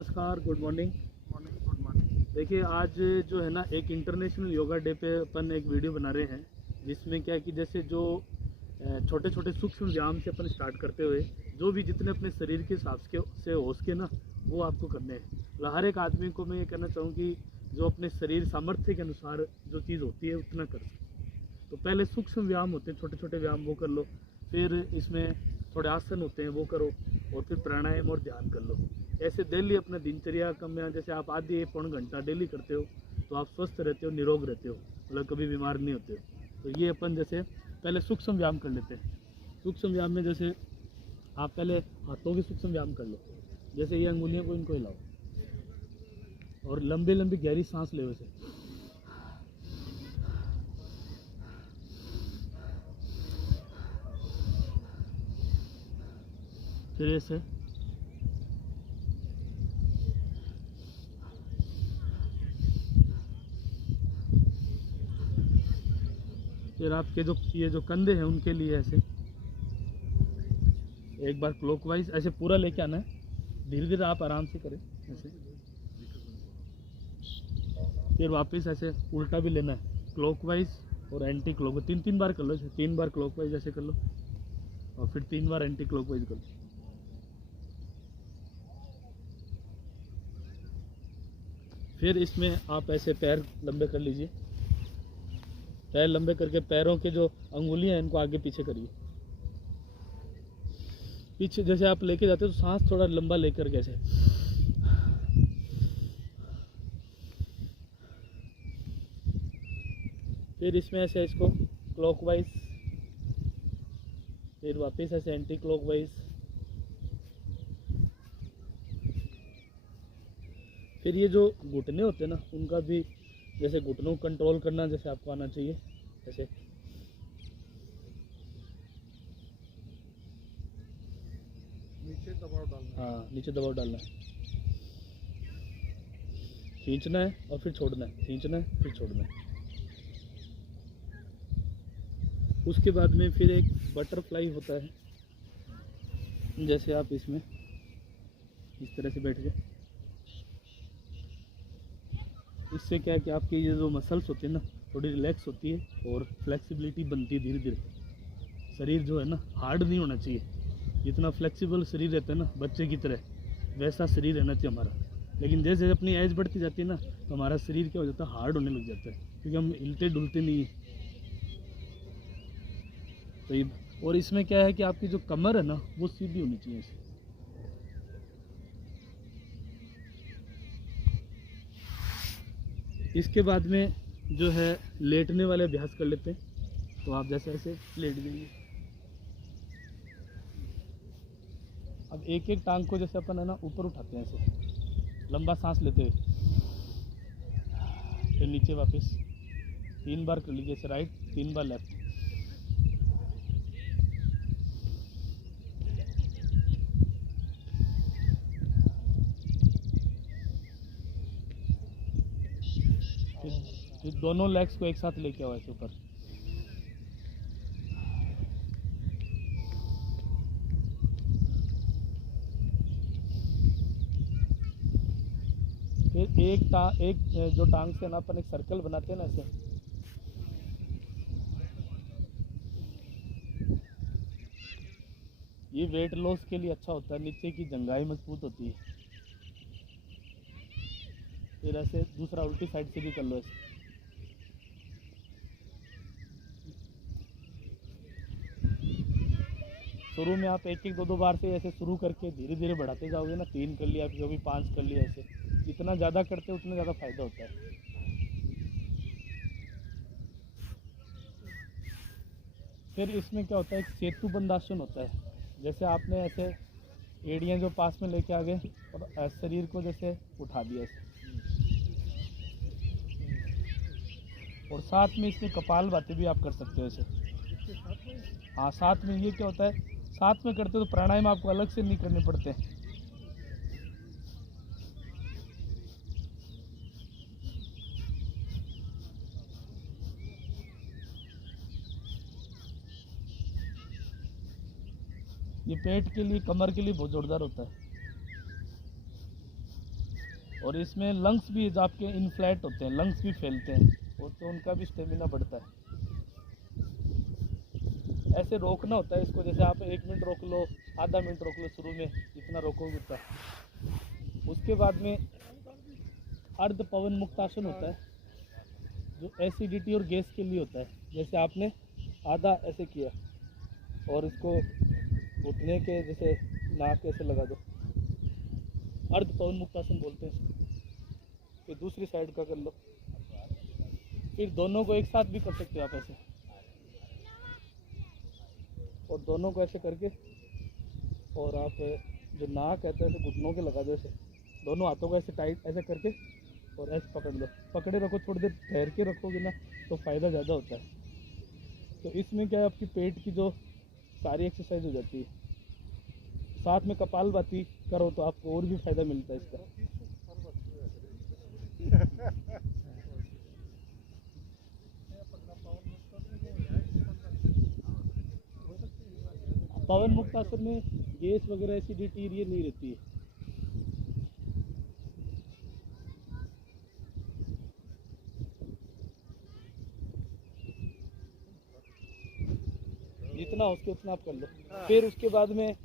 नमस्कार, good morning. Good morning. देखिए आज जो है ना एक इंटरनेशनल योगा डे पे अपन एक वीडियो बना रहे हैं जिसमें क्या है कि जैसे जो छोटे छोटे सूक्ष्म व्यायाम से अपन स्टार्ट करते हुए जो भी जितने अपने शरीर के हिसाब से हो सके ना वो आपको करने हैं। मतलब हर एक आदमी को मैं ये कहना चाहूँ कि जो अपने शरीर सामर्थ्य के अनुसार जो चीज़ होती है उतना कर सके। तो पहले सूक्ष्म व्यायाम होते हैं, छोटे छोटे व्यायाम वो कर लो, फिर इसमें थोड़े आसन होते हैं वो करो, और फिर प्राणायाम और ध्यान कर लो। ऐसे डेली अपना दिनचर्या कम या जैसे आप आधी एक पौन घंटा डेली करते हो तो आप स्वस्थ रहते हो, निरोग रहते हो, मतलब कभी बीमार नहीं होते हो। तो ये अपन जैसे पहले सूक्ष्म व्यायाम कर लेते हैं। सूक्ष्म व्यायाम में जैसे आप पहले हाथों के सूक्ष्म व्यायाम कर लो, जैसे ये अंगुलियों को इनको हिलाओ और लंबी लंबी गहरी सांस ले वैसे। फिर ऐसे फिर आपके जो ये जो कंधे हैं उनके लिए ऐसे एक बार क्लॉकवाइज ऐसे पूरा लेके आना है, धीरे धीरे आप आराम से करें ऐसे। फिर वापस ऐसे उल्टा भी लेना है, क्लॉकवाइज और एंटी क्लॉक, तीन तीन बार कर लो। 3 बार क्लॉकवाइज ऐसे कर लो और फिर 3 बार एंटी क्लॉकवाइज कर लो। फिर इसमें आप ऐसे पैर लंबे कर लीजिए, पैर लंबे करके पैरों के जो अंगुलियां हैं इनको आगे पीछे करिए। पीछे जैसे आप लेके जाते हो तो सांस थोड़ा लंबा लेकर कैसे। फिर इसमें ऐसे इसको क्लॉकवाइज, फिर वापस ऐसे एंटी क्लॉकवाइज। फिर ये जो घुटने होते हैं ना उनका भी जैसे घुटनों को कंट्रोल करना जैसे आपको आना चाहिए ऐसे। नीचे दबाव डालना। हाँ, नीचे दबाव डालना है, खींचना है और फिर छोड़ना है, खींचना है फिर छोड़ना है। उसके बाद में फिर एक बटरफ्लाई होता है, जैसे आप इसमें इस तरह से बैठ गए। इससे क्या है कि आपकी ये जो मसल्स होती है ना थोड़ी रिलैक्स होती है और फ्लेक्सिबिलिटी बनती है धीरे धीरे। शरीर जो है ना हार्ड नहीं होना चाहिए, जितना फ्लेक्सिबल शरीर रहता है ना बच्चे की तरह वैसा शरीर रहना चाहिए हमारा। लेकिन जैसे जैसे अपनी एज बढ़ती जाती है ना तो हमारा शरीर क्या हो जाता है, हार्ड होने लग जाता है, क्योंकि हम हिलते डुलते नहीं हैं। तो ये और इसमें क्या है कि आपकी जो कमर है ना वो सीधी होनी चाहिए ऐसे। इसके बाद में जो है लेटने वाले अभ्यास कर लेते हैं। तो आप जैसे ऐसे लेट जाइए। अब एक एक टांग को जैसे अपन है ना ऊपर उठाते हैं ऐसे, लंबा सांस लेते हुए, फिर नीचे वापस 3 बार कर लीजिए, ऐसे राइट 3 बार लेफ्ट। फिर दोनों लेग्स को एक साथ लेके आओ ऐसे ऊपर। फिर एक जो टांग से ना अपन एक सर्कल बनाते हैं ना ऐसे, ये वेट लॉस के लिए अच्छा होता है, नीचे की जंघाई मजबूत होती है। फिर ऐसे दूसरा उल्टी साइड से भी कर लो ऐसे। शुरू में आप एक एक दो बार से ऐसे शुरू करके धीरे धीरे बढ़ाते जाओगे ना, 3 कर लिया, कभी 5 कर लिया, ऐसे जितना ज़्यादा करते उतना ज़्यादा फायदा होता है। फिर इसमें क्या होता है, एक सेतु बंदासन होता है, जैसे आपने ऐसे एड़ियाँ जो पास में लेके आ गए और शरीर को जैसे उठा दिया ऐसे, और साथ में इसमें कपाल भाती भी आप कर सकते हो ऐसे। हाँ, साथ में ये क्या होता है, साथ में करते हो तो प्राणायाम आपको अलग से नहीं करने पड़ते। ये पेट के लिए, कमर के लिए बहुत जोरदार होता है। और इसमें लंग्स भी जो आपके इनफ्लैट होते हैं, लंग्स भी फैलते हैं, और तो उनका भी स्टेमिना बढ़ता है। ऐसे रोकना होता है इसको, जैसे आप 1 मिनट रोक लो, आधा मिनट रोक लो, शुरू में जितना रोकोगे उतना। उसके बाद में अर्ध पवन मुक्तासन होता है, जो एसिडिटी और गैस के लिए होता है। जैसे आपने आधा ऐसे किया और इसको घुटने के जैसे नाक ऐसे लगा दो, अर्ध पवन मुक्तासन बोलते हैं इसको। फिर दूसरी साइड का कर लो, फिर दोनों को एक साथ भी कर सकते हो आप ऐसे, और दोनों को ऐसे करके, और आप जो नाक है तो ऐसे घुटनों के लगा दो ऐसे, दोनों हाथों को ऐसे टाइट ऐसे करके, और ऐसे पकड़ लो, पकड़े रखो, थोड़ी देर ठहर के रखोगे ना तो फ़ायदा ज़्यादा होता है। तो इसमें क्या है, आपकी पेट की जो सारी एक्सरसाइज हो जाती है। साथ में कपालभाति करो तो आपको और भी फ़ायदा मिलता है इसका। पवन मुक्तासन में गैस वगैरह एसिडिटी ये नहीं रहती है। जितना हो सके उतना आप कर लो। फिर उसके बाद में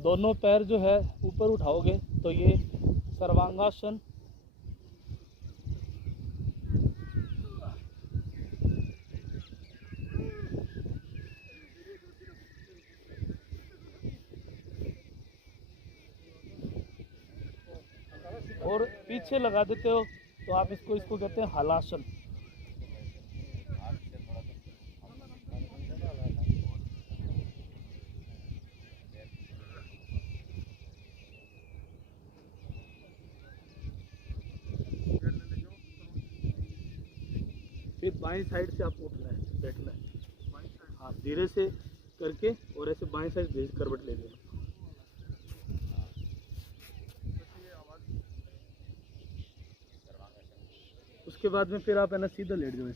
दोनों पैर जो है ऊपर उठाओगे तो ये सर्वांगासन, और पीछे लगा देते हो तो आप इसको कहते हैं हलासन। फिर बाएं साइड से आपको उठना है, बैठना है। हाँ, धीरे से करके और ऐसे बाएं साइड भेज करवट ले लेना। उसके बाद में फिर आप है ना सीधा लेट जाओ,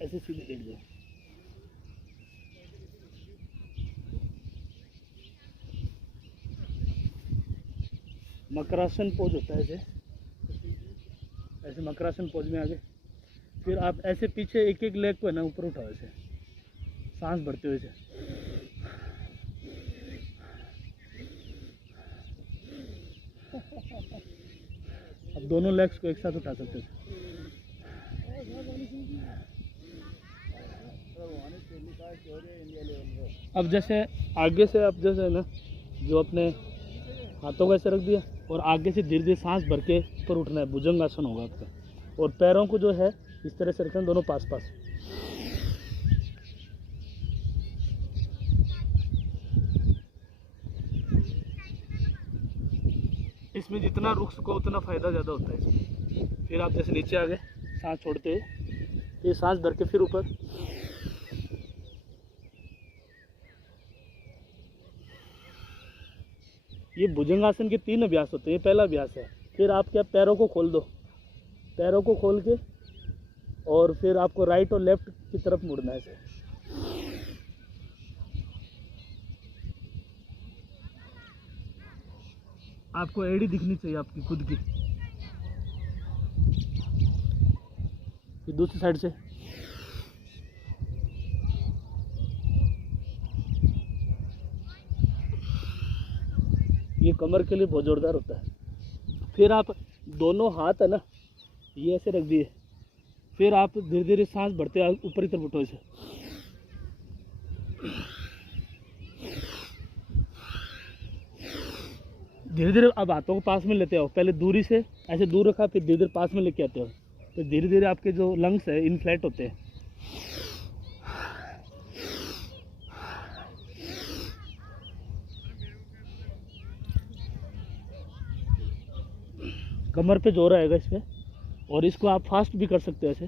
ऐसे सीधे लेट जाओ। मकरासन पोज होता है ऐसे मकरासन पोज में आगे। फिर आप ऐसे पीछे एक एक लेग को है ना ऊपर उठाओ, ऐसे सांस भरते हुए ऐसे। अब दोनों लेग्स को एक साथ उठा सकते हो। अब जैसे आगे से आप जैसे है ना, जो अपने हाथों को ऐसे रख दिया और आगे से धीरे धीरे सांस भर के ऊपर उठना है, भुजंगासन होगा आपका। और पैरों को जो है इस तरह से रखना, दोनों पास पास। इसमें जितना रुक सको उतना फ़ायदा ज़्यादा होता है इसमें। फिर आप जैसे नीचे आ गए, सांस छोड़ते हैं, फिर सांस भर के फिर ऊपर। ये भुजंगासन के 3 अभ्यास होते हैं। ये पहला अभ्यास है। फिर आप क्या, पैरों को खोल दो, पैरों को खोल के, और फिर आपको राइट और लेफ्ट की तरफ मुड़ना है ऐसे। आपको एड़ी दिखनी चाहिए आपकी खुद की। फिर दूसरी साइड से ये कमर के लिए बहुत जोरदार होता है। फिर आप दोनों हाथ है ना ये ऐसे रख दिए, फिर आप धीरे धीरे सांस भरते ऊपर की तरफ उठो इसे। धीरे धीरे अब हाथों को पास में लेते आओ, पहले दूरी से ऐसे दूर रखा, फिर धीरे धीरे पास में लेके आते हो। फिर धीरे धीरे आपके जो लंग्स है इनफ्लेट होते हैं। कमर पे जोर आएगा इसमें, और इसको आप फास्ट भी कर सकते हो ऐसे।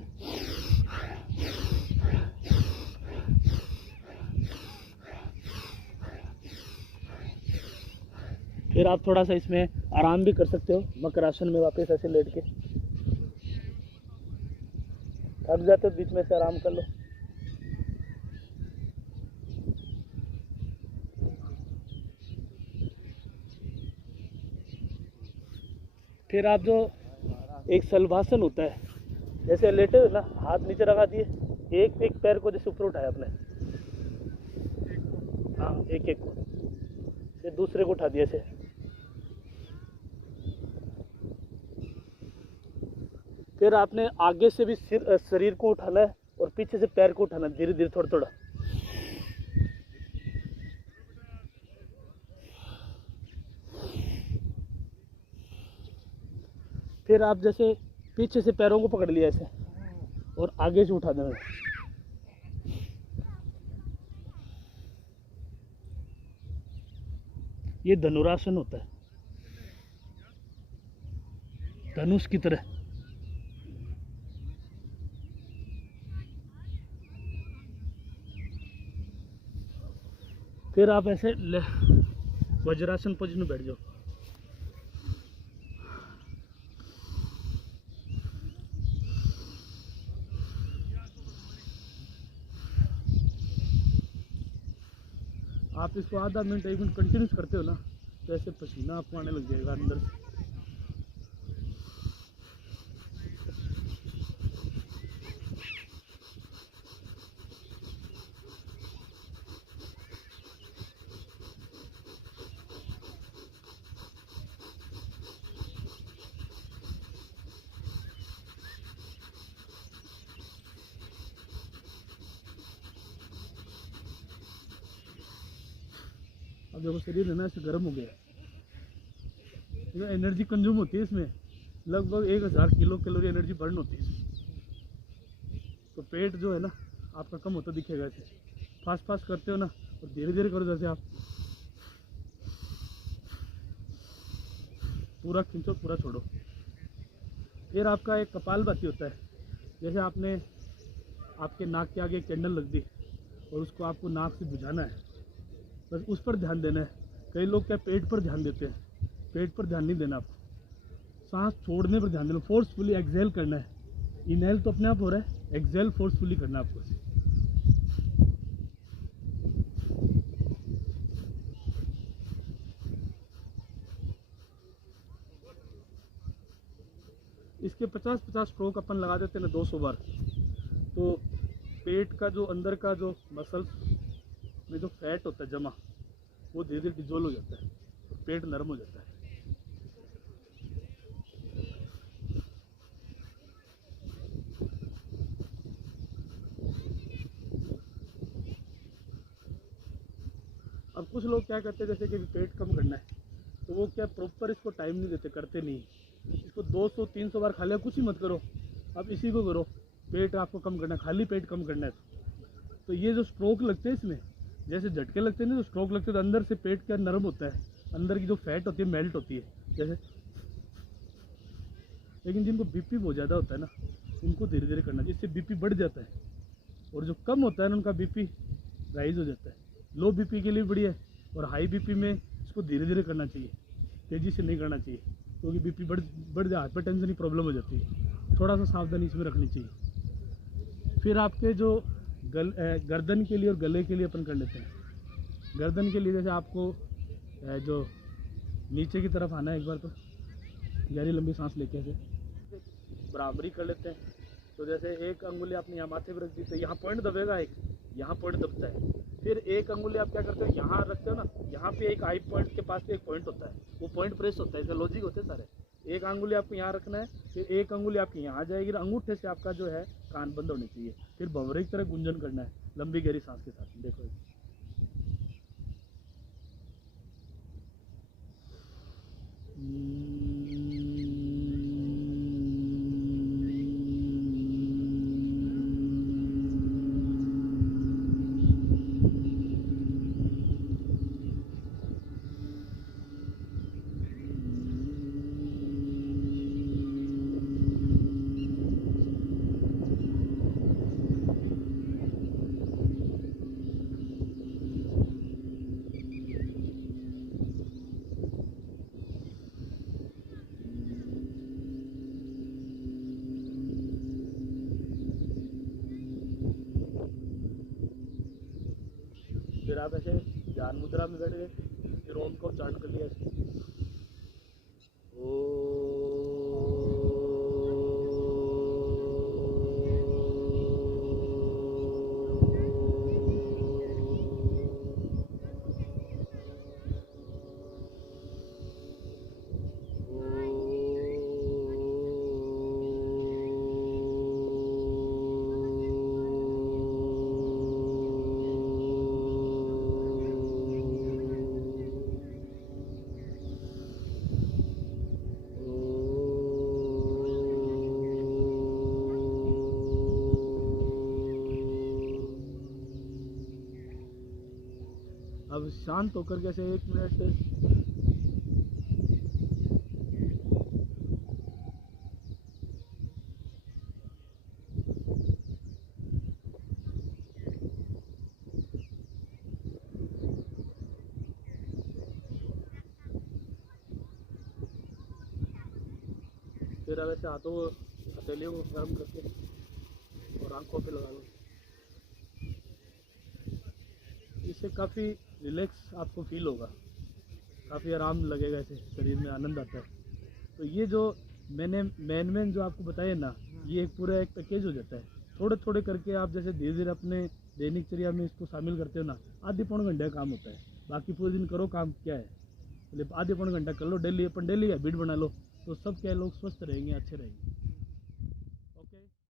फिर आप थोड़ा सा इसमें आराम भी कर सकते हो, मकरासन में वापस ऐसे लेट के। थक जाते हो बीच में से आराम कर लो। फिर आप जो एक सलवासन होता है, जैसे लेटे हो ना, हाथ नीचे रखा दिए, एक एक पैर को जैसे ऊपर उठाया आपने, हाँ एक एक को, फिर दूसरे को उठा दिया ऐसे। फिर आपने आगे से भी शरीर को उठाना है और पीछे से पैर को उठाना है, धीरे धीरे थोड़ा थोड़ा। फिर आप जैसे पीछे से पैरों को पकड़ लिया ऐसे और आगे से उठा देना। ये धनुरासन होता है, धनुष की तरह। फिर आप ऐसे वज्रासन पोजिशन में बैठ जाओ। आप इसको आधा मिनट 1 मिनट कंटिन्यूस करते हो ना, तो ऐसे पसीना आपको आने लग जाएगा अंदर से। अब देखो शरीर है ना ऐसे गर्म हो गया, जो एनर्जी कंज्यूम होती है इसमें लगभग 1000 किलो कैलोरी एनर्जी बर्न होती है इसमें। तो पेट जो है ना आपका कम होता दिखेगा ऐसे, फास्ट फास्ट करते हो ना, और धीरे धीरे करो, जैसे आप पूरा खींचो पूरा छोड़ो। फिर आपका एक कपालभाति होता है, जैसे आपने आपके नाक के आगे एक कैंडल रख दी और उसको आपको नाक से बुझाना है, बस उस पर ध्यान देना है। कई लोग क्या पेट पर ध्यान देते हैं, पेट पर ध्यान नहीं देना आपको, सांस छोड़ने पर ध्यान देना। फोर्सफुली एक्सहेल करना है, इनहेल तो अपने आप हो रहा है, एक्सहेल फोर्सफुली करना है आपको। इसके 50-50 स्ट्रोक अपन लगा देते हैं ना 200 बार, तो पेट का जो अंदर का जो मसल्स में जो फैट होता है जमा, वो धीरे धीरे डिजोल्व हो जाता है, तो पेट नरम हो जाता है। अब कुछ लोग क्या करते हैं, जैसे कि पेट कम करना है, तो वो क्या प्रॉपर इसको टाइम नहीं देते, करते नहीं। इसको 200-300 बार खा लिया, कुछ ही मत करो, अब इसी को करो। पेट आपको कम करना है, खाली पेट कम करना है। तो ये जो स्ट्रोक लगते हैं इसमें, जैसे झटके लगते हैं ना, तो स्ट्रोक लगते हैं, तो अंदर से पेट क्या नरम होता है, अंदर की जो फैट होती है मेल्ट होती है जैसे। लेकिन जिनको बीपी बहुत ज़्यादा होता है ना, उनको धीरे धीरे करना चाहिए, इससे बीपी बढ़ जाता है। और जो कम होता है ना, उनका बीपी राइज हो जाता है। लो बीपी के लिए बढ़िया है, और हाई बीपी में इसको धीरे धीरे करना चाहिए, तेज़ी से नहीं करना चाहिए, क्योंकि बीपी बढ़ जाए, हाइपर टेंशन की प्रॉब्लम हो जाती है। थोड़ा सा सावधानी इसमें रखनी चाहिए। फिर आपके जो गर्दन के लिए और गले के लिए अपन कर लेते हैं। गर्दन के लिए जैसे आपको जो नीचे की तरफ आना है, एक बार तो गहरी लंबी सांस लेके ऐसे बराबरी कर लेते हैं। तो जैसे एक अंगुली आपने यहाँ माथे पर रख दी, तो यहाँ पॉइंट दबेगा, एक यहाँ पॉइंट दबता है। फिर एक अंगुली आप क्या करते हो, यहाँ रखते हो ना, यहाँ पे एक आई पॉइंट के पास एक पॉइंट होता है, वो पॉइंट प्रेस होता है, इसका लॉजिक होते हैं सारे। एक अंगुली आपको यहाँ रखना है, फिर एक अंगुली आपकी यहाँ जाएगी, अंगूठे से आपका जो है कान बंद होने चाहिए। फिर भंवरे की तरह गुंजन करना है लंबी गहरी सांस के साथ। देखो फिर आप ऐसे ध्यान मुद्रा में बैठ गए, फिर ओम को उच्चारण कर लिया। ओ शांत होकर कैसे 1 मिनट फिर अब ऐसे हाथों को हथेलियों को गर्म करके और आंखों पे लगा लो। इससे काफ़ी रिलैक्स आपको फील होगा, काफ़ी आराम लगेगा, ऐसे शरीर में आनंद आता है। तो ये जो मैंने मेन जो आपको बताया ना, ये एक पूरा एक पैकेज हो जाता है। थोड़े थोड़े करके आप जैसे धीरे धीरे अपने दैनिक चर्या में इसको शामिल करते हो ना, आधे पौन घंटे का काम होता है। बाकी पूरे दिन करो काम क्या है, मतलब आधे पौन घंटा कर लो डेली, अपन डेली हैबिट बना लो तो सब क्या है, लोग स्वस्थ रहेंगे, अच्छे रहेंगे।